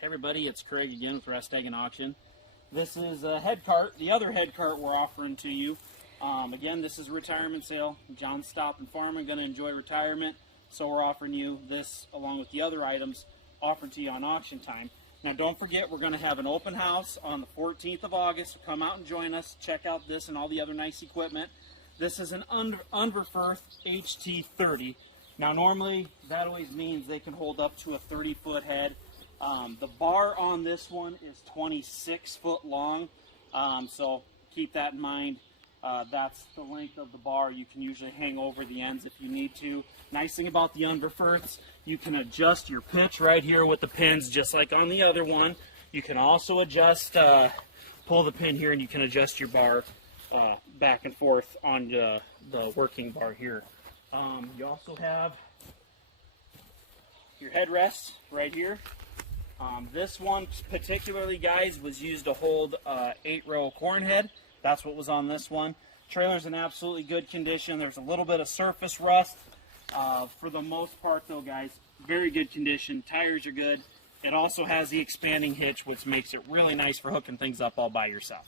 Hey everybody, it's Craig again with R.E.S.T Auction. This is a head cart, the other head cart we're offering to you. Again, this is a retirement sale. John's stopping farming, going to enjoy retirement, so we're offering you this along with the other items offered to you on auction time. Now don't forget, we're going to have an open house on the 14th of August. So come out and join us, check out this and all the other nice equipment. This is an UNVERFERTH HT30. Now normally that always means they can hold up to a 30-foot head. The bar on this one is 26 foot long, so keep that in mind. That's the length of the bar. You can usually hang over the ends if you need to. Nice thing about the UNVERFERTHs, you can adjust your pitch right here with the pins just like on the other one. You can also adjust, pull the pin here and you can adjust your bar back and forth on the working bar here. You also have your headrests right here. This one particularly, guys, was used to hold 8-row corn head. That's what was on this one. Trailer's in absolutely good condition. There's a little bit of surface rust. For the most part, though, guys, very good condition. Tires are good. It also has the expanding hitch, which makes it really nice for hooking things up all by yourself.